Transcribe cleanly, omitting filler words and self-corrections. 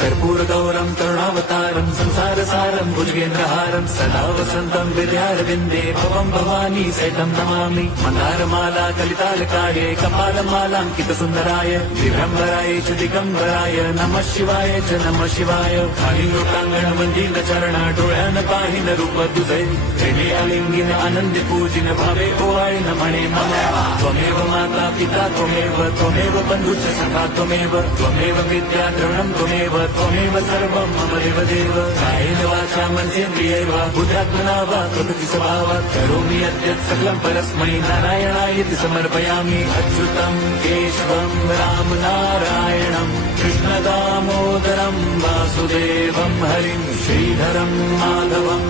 कर्पूरगौरं करुणावतारं संसारसारं भुजगेन्द्रहारं सदा वसन्तं विद्यारविन्दे भवं भवानी सहितं नमामि। मन्दारमाला कलितालकाये कपालमालाङ्कितसुन्दराय दिगम्बराय च दिगम्बराय नमः शिवाय च नमः शिवाय। खालीलोटांगण मंदिर चरण डोळ्यान पाहिन रूप तुझे प्रेमे अलिंगिन आनंदी पूजिन भावे ओवाळीन म्हणे मम त्वमेव माता पिता त्वमेव बंधुश्च सखा त्वमेव विद्या द्रवणं त्वमेव सर्वं मम देवदेव। कायेन वाचा मनसेन्द्रियैव बुद्ध्यात्मना वा प्रकृति स्वभावात् करोमि यद्यत् सकलं परस्मै नारायणायति समर्पयामि। अच्युतं केशवं राम नारायणं कृष्ण दामोदरं वासुदेवं हरिं श्रीधरं माधवं